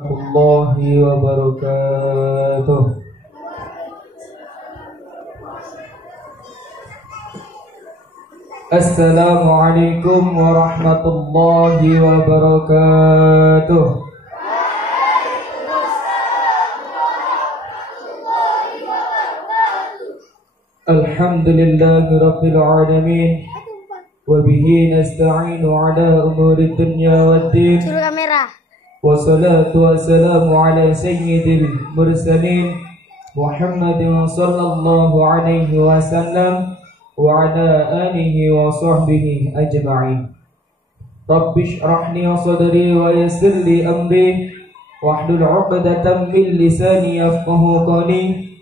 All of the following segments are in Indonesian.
Warahmatullahi wabarakatuh. Assalamualaikum warahmatullahi wabarakatuh. Alhamdulillahi rabbil alamin. Wabihi nasta'inu ala umuri dunya waddin. Suruh kamera. Wassalatu wassalamu ala sayyidil mursalin Muhammadin sallallahu alaihi wasallam wa ala alihi wa sahbihi ajma'in. Rabbi shrah li sadri wa yassir li amri wahlul 'uqdatam min lisani yafqahu qawli.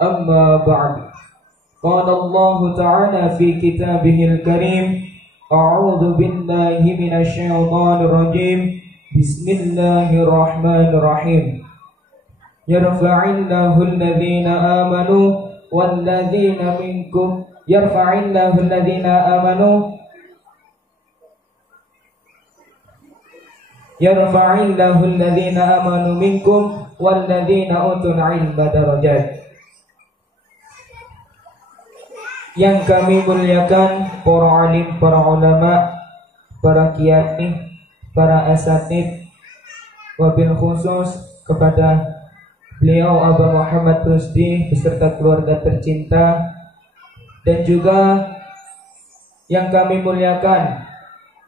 Amma ba'd. Qala Allah ta'ala fi kitabihil karim, a'udzu billahi minasy syaithanir rajim. Bismillahirrahmanirrahim. Yarfa'illahu alladhina amanu walladhina minkum. Yarfa'illahu alladhina amanu. Yarfa'illahu alladhina amanu minkum walladhina utul ilma darajat. Yang kami muliakan para alim, para ulama, para kiai, para asatid, wabil khusus kepada beliau Abah Muhammad Rusdi beserta keluarga tercinta, dan juga yang kami muliakan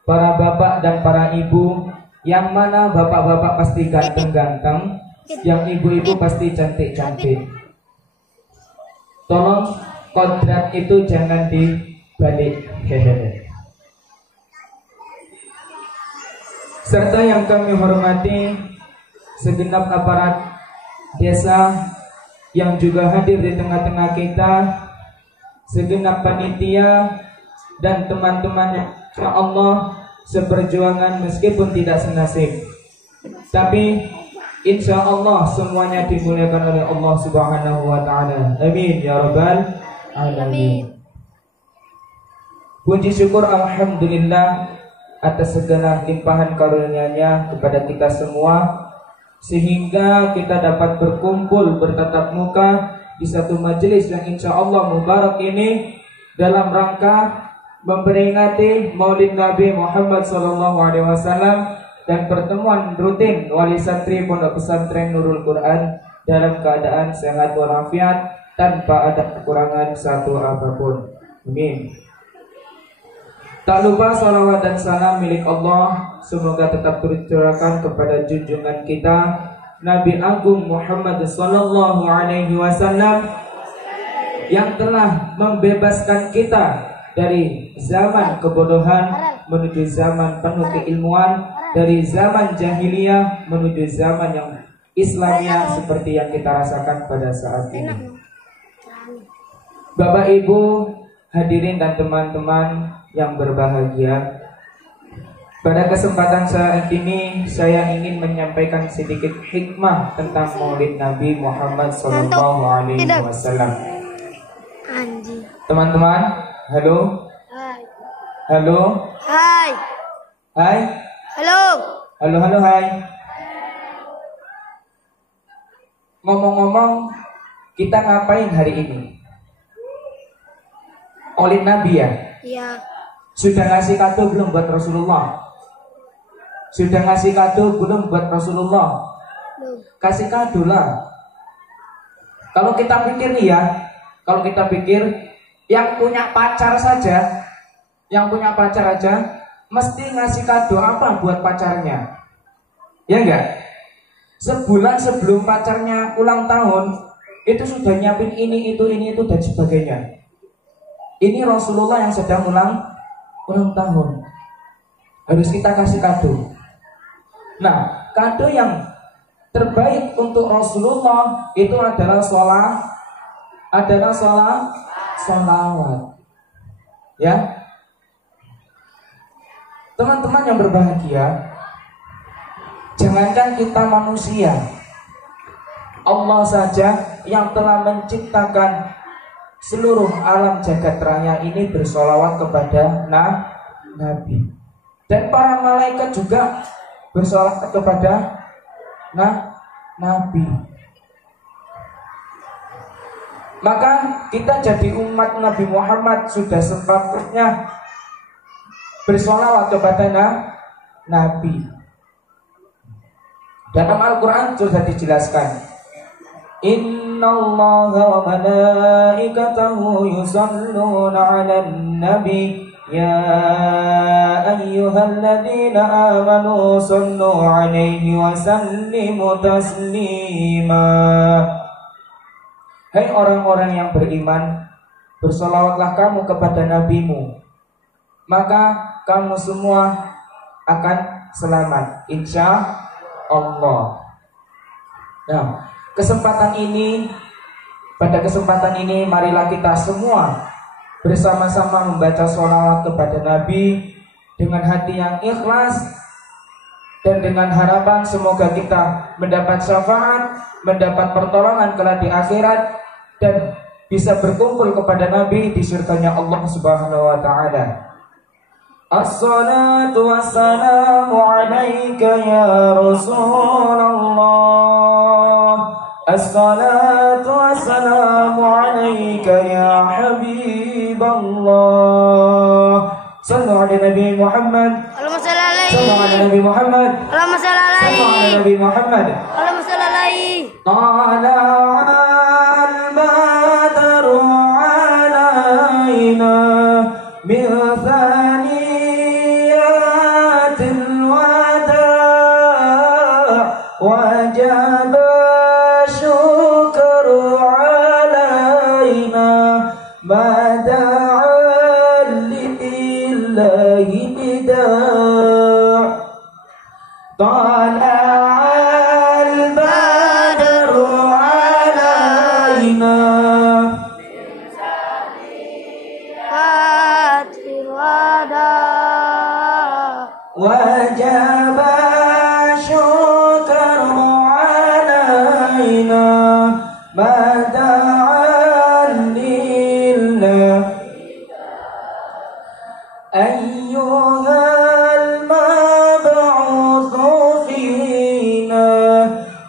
para bapak dan para ibu, yang mana bapak-bapak pasti ganteng-ganteng, yang ibu-ibu pasti cantik-cantik. Tolong kodrat itu jangan dibalik. Hehehe. Serta yang kami hormati segenap aparat desa yang juga hadir di tengah-tengah kita, segenap panitia dan teman-teman yang insya Allah seperjuangan meskipun tidak senasib, tapi insya Allah semuanya dimuliakan oleh Allah Subhanahu wa Ta'ala. Amin ya Rabbal Alamin. Puji syukur alhamdulillah atas segala limpahan karunia-Nya kepada kita semua, sehingga kita dapat berkumpul bertatap muka di satu majelis yang insya Allah mubarak ini dalam rangka memperingati Maulid Nabi Muhammad SAW dan pertemuan rutin wali santri Pondok Pesantren Nurul Quran dalam keadaan sehat walafiat tanpa ada kekurangan satu apapun. Amin. Tak lupa salawat dan salam milik Allah semoga tetap tercurahkan kepada junjungan kita Nabi Agung Muhammad sallallahu alaihi wasallam yang telah membebaskan kita dari zaman kebodohan menuju zaman penuh keilmuan, dari zaman jahiliyah menuju zaman yang Islamiyah seperti yang kita rasakan pada saat ini. Bapak Ibu hadirin dan teman-teman yang berbahagia, pada kesempatan saat ini saya ingin menyampaikan sedikit hikmah tentang Maulid Nabi Muhammad SAW. Teman-teman, halo. Hai. Halo. Hai. Hai. Halo. Halo, halo, hai. Ngomong-ngomong, kita ngapain hari ini? Maulid Nabi ya? Iya. Sudah ngasih kado belum buat Rasulullah? Sudah ngasih kado belum buat Rasulullah? Belum. Kasih kado lah. Kalau kita pikir nih ya, kalau kita pikir yang punya pacar saja, yang punya pacar aja mesti ngasih kado apa buat pacarnya? Ya enggak? Sebulan sebelum pacarnya ulang tahun itu sudah nyiapin ini itu dan sebagainya. Ini Rasulullah yang sedang ulang tahun, harus kita kasih kado. Nah, kado yang terbaik untuk Rasulullah itu adalah salawat. Ya, teman-teman yang berbahagia, jangankan kita manusia, Allah saja yang telah menciptakan seluruh alam jagat raya ini bersolawat kepada Nabi. Dan para malaikat juga bersolawat kepada nabi. Maka kita jadi umat Nabi Muhammad sudah sepatutnya bersolawat kepada nabi. Dalam Al-Quran sudah dijelaskan, Innallaha wa malaikatahu yusalluna 'alan nabi ya ayyuhalladzina amanu sallu 'alaihi wa sallimu taslima. Hai orang-orang yang beriman, bersolawatlah kamu kepada nabimu, maka kamu semua akan selamat, insya Allah. Nah, pada kesempatan ini marilah kita semua bersama-sama membaca sholawat kepada Nabi dengan hati yang ikhlas dan dengan harapan semoga kita mendapat syafaat, mendapat pertolongan kelak di akhirat, dan bisa berkumpul kepada Nabi di surganya Allah Subhanahu wa taala. As-salatu wassalamu alayka ya Rasulullah. As-salatu wassalamu alayka ya Habiballah. Sallu ala Nabi Muhammad. Allahumma shalli alaihi. Sallu ala Nabi Muhammad. Allahumma shalli alaihi. Sallu ala Nabi Muhammad. Allahumma shalli alaihi. Tala'al badru alaina min thaniyatil wada' wajaba syukru alaina mada'al lillahi bida' tala'al badru alaina Fatil wada. wajib syukru alaina mada'an lillah ayyuhal mab'utsu fina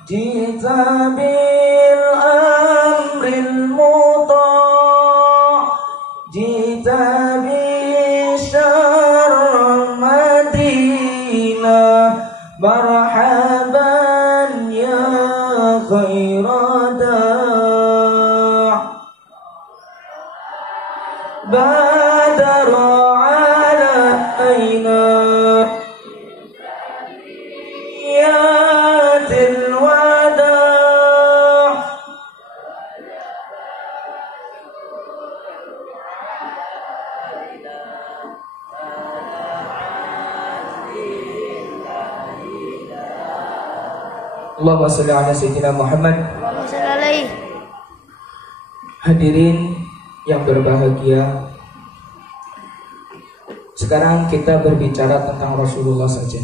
jita bil amril muta' jita bisyarr madinah marhaban ya khairada' badar alaina yatil wada' Allahumma shalli ala sayyidina Muhammad. Allahumma shalli alaihi. Hadirin yang berbahagia, sekarang kita berbicara tentang Rasulullah saja.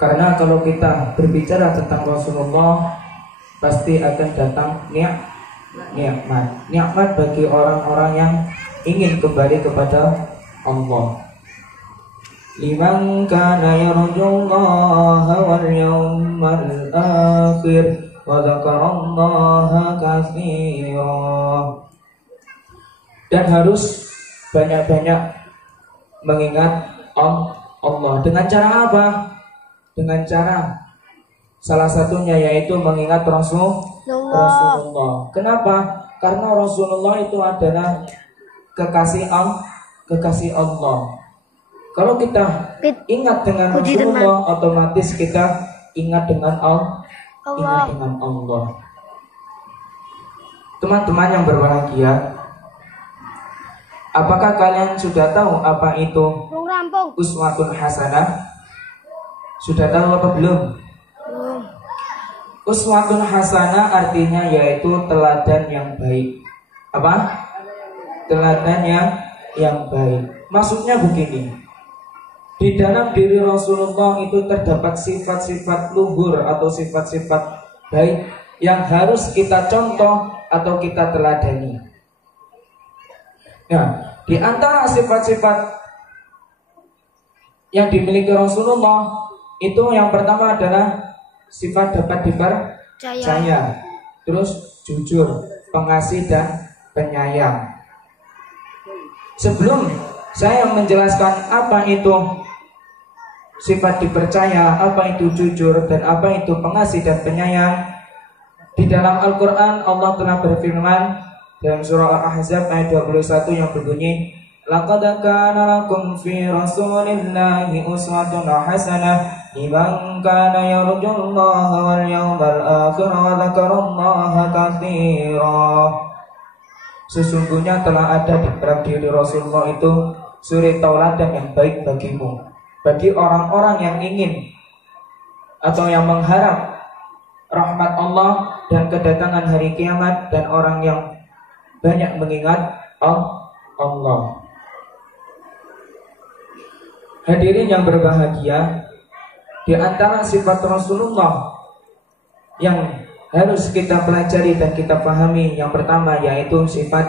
Karena kalau kita berbicara tentang Rasulullah, pasti akan datang nikmat bagi orang-orang yang ingin kembali kepada Allah. Liman kana yarjullaha wal yawmal akhir wa dzakarallaha katsira. Dan harus banyak-banyak mengingat Allah. Dengan cara apa? Dengan cara salah satunya yaitu mengingat Rasulullah. Kenapa? Karena Rasulullah itu adalah kekasih Allah. Kalau kita ingat dengan Rasulullah, otomatis kita ingat dengan Allah. Teman-teman yang berbahagia, apakah kalian sudah tahu apa itu uswatun hasanah? Sudah tahu apa belum? Belum. Uswatun hasanah artinya yaitu teladan yang baik. Apa? Teladan yang baik. Maksudnya begini. Di dalam diri Rasulullah itu terdapat sifat-sifat luhur atau sifat-sifat baik yang harus kita contoh atau kita teladani. Nah, di antara sifat-sifat yang dimiliki Rasulullah Itu yang pertama adalah sifat dapat dipercaya. Terus jujur, pengasih dan penyayang. Sebelum saya menjelaskan apa itu sifat dipercaya, apa itu jujur, dan apa itu pengasih dan penyayang, di dalam Al-Quran Allah telah berfirman dalam surah Al-Ahzab ayat 21 yang berbunyi, laqad kana lakum fi rasulillahi uswatun hasanah liman kana yarjullaha wal yawmal akhir wa dzakarallaha katsira. Sesungguhnya telah ada di dalam diri Rasulullah itu suri tauladan yang baik bagimu, bagi orang-orang yang ingin atau yang mengharap rahmat Allah dan kedatangan hari kiamat, dan orang yang banyak mengingat Allah. Hadirin yang berbahagia, di antara sifat Rasulullah yang harus kita pelajari dan kita pahami, yang pertama yaitu sifat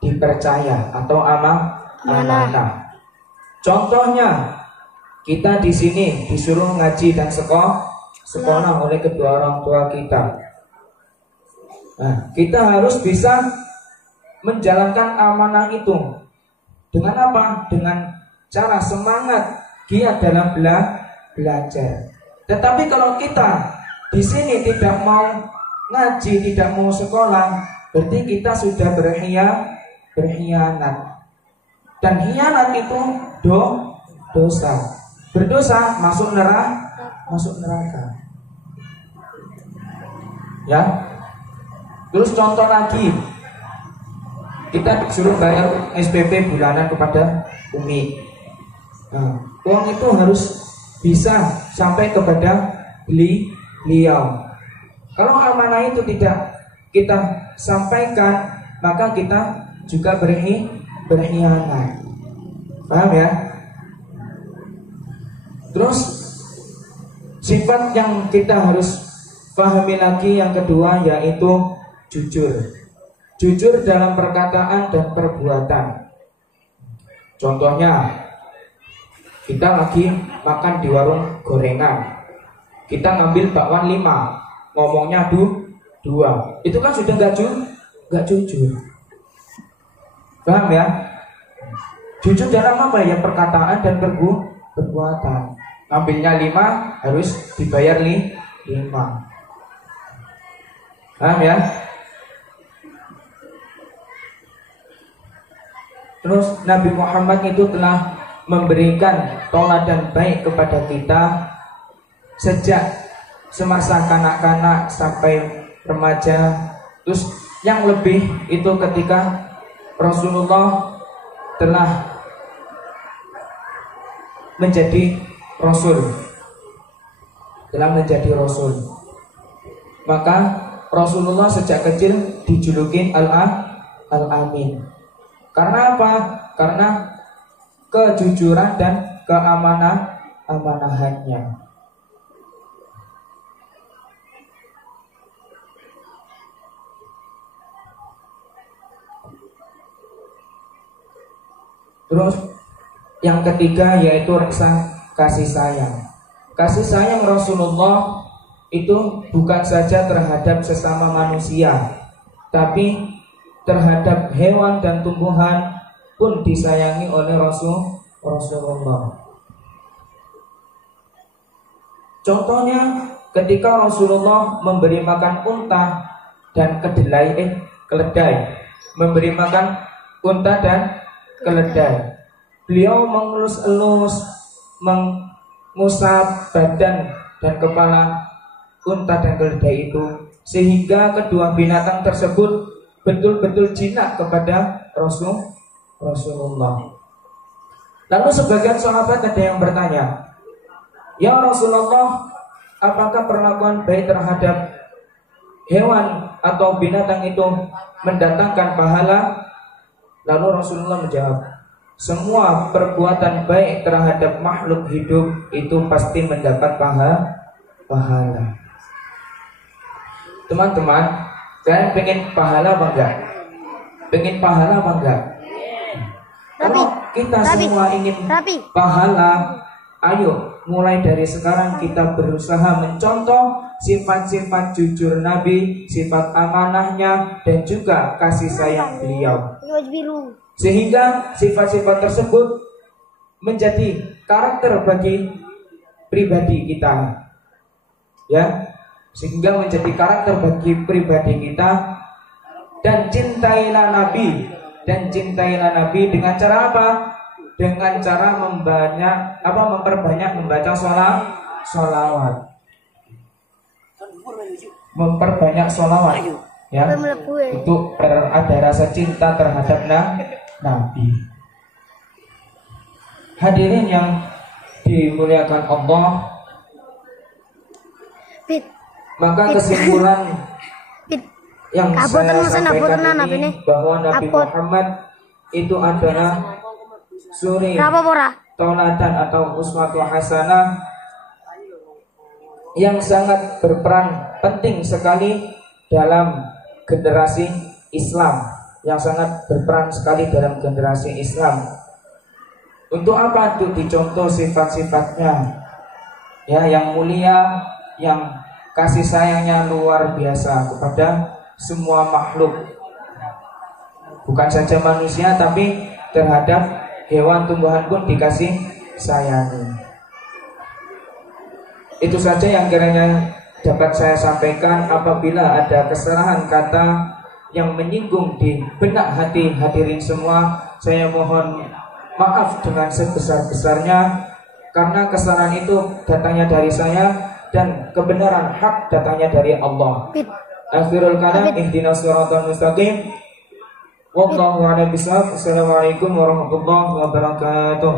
dipercaya atau amanah. Contohnya, kita di sini disuruh ngaji dan sekolah oleh kedua orang tua kita. Nah, kita harus bisa menjalankan amanah itu. Dengan apa? Dengan cara semangat, giat dalam belajar. Tetapi kalau kita di sini tidak mau ngaji, tidak mau sekolah, berarti kita sudah berkhianat. Dan khianat itu dosa. Berdosa masuk neraka. Ya. Terus contoh lagi, kita disuruh bayar SPP bulanan kepada Umi. Nah, uang itu harus bisa sampai kepada beliau. Kalau amanah itu tidak kita sampaikan, maka kita juga berkhianat. Paham ya? Terus sifat yang kita harus pahami lagi yang kedua yaitu jujur. Jujur dalam perkataan dan perbuatan. Contohnya, kita lagi makan di warung gorengan, kita ngambil bakwan 5, ngomongnya 2. Itu kan sudah nggak jujur. Paham ya? Jujur dalam apa ya? Perkataan dan perbuatan. Ngambilnya 5 harus dibayar 5. Paham ya? Terus Nabi Muhammad itu telah memberikan tauladan baik kepada kita sejak semasa kanak-kanak sampai remaja. Terus yang lebih itu ketika Rasulullah telah menjadi Rasul. Maka Rasulullah sejak kecil dijulukin Al-Amin. Karena apa? Karena kejujuran dan keamanahannya. Terus yang ketiga yaitu rasa kasih sayang. Kasih sayang Rasulullah itu bukan saja terhadap sesama manusia, tapi terhadap hewan dan tumbuhan pun disayangi oleh Rasulullah. Contohnya ketika Rasulullah memberi makan unta dan keledai, memberi makan unta dan keledai, beliau mengelus-elus, mengusap badan dan kepala unta dan keledai itu, sehingga kedua binatang tersebut betul-betul jinak kepada Rasulullah. Lalu sebagian sahabat ada yang bertanya, "Ya Rasulullah, apakah perlakuan baik terhadap hewan atau binatang itu mendatangkan pahala?" Lalu Rasulullah menjawab, "Semua perbuatan baik terhadap makhluk hidup itu pasti mendapat pahala." Teman-teman, kalian pengen pahala apa enggak? Pengen pahala apa enggak? Kalau kita semua ingin pahala, ayo mulai dari sekarang kita berusaha mencontoh sifat-sifat jujur Nabi, sifat amanahnya, dan juga kasih sayang beliau. Sehingga sifat-sifat tersebut menjadi karakter bagi pribadi kita. Ya, sehingga menjadi karakter bagi pribadi kita. Dan cintailah Nabi, dengan cara apa? Dengan cara memperbanyak membaca sholawat. Memperbanyak sholawat, ya, untuk ada rasa cinta terhadap Nabi. Hadirin yang dimuliakan Allah, maka kesimpulan yang saya sampaikan ini bahwa Nabi Muhammad itu adalah suri tauladan atau uswatun hasanah yang sangat berperan penting sekali dalam generasi Islam, Untuk apa? Untuk dicontoh sifat-sifatnya, ya, yang mulia, yang kasih sayangnya luar biasa kepada semua makhluk, bukan saja manusia tapi terhadap hewan tumbuhan pun dikasih sayangi. Itu saja yang kiranya dapat saya sampaikan. Apabila ada kesalahan kata yang menyinggung di benak hati hadirin semua, saya mohon maaf dengan sebesar-besarnya, karena kesalahan itu datangnya dari saya dan kebenaran hak datangnya dari Allah. Akhirul kalam, ihdinas siratal mustaqim. Wallahu a'lam bishawab. Assalamualaikum warahmatullahi wabarakatuh.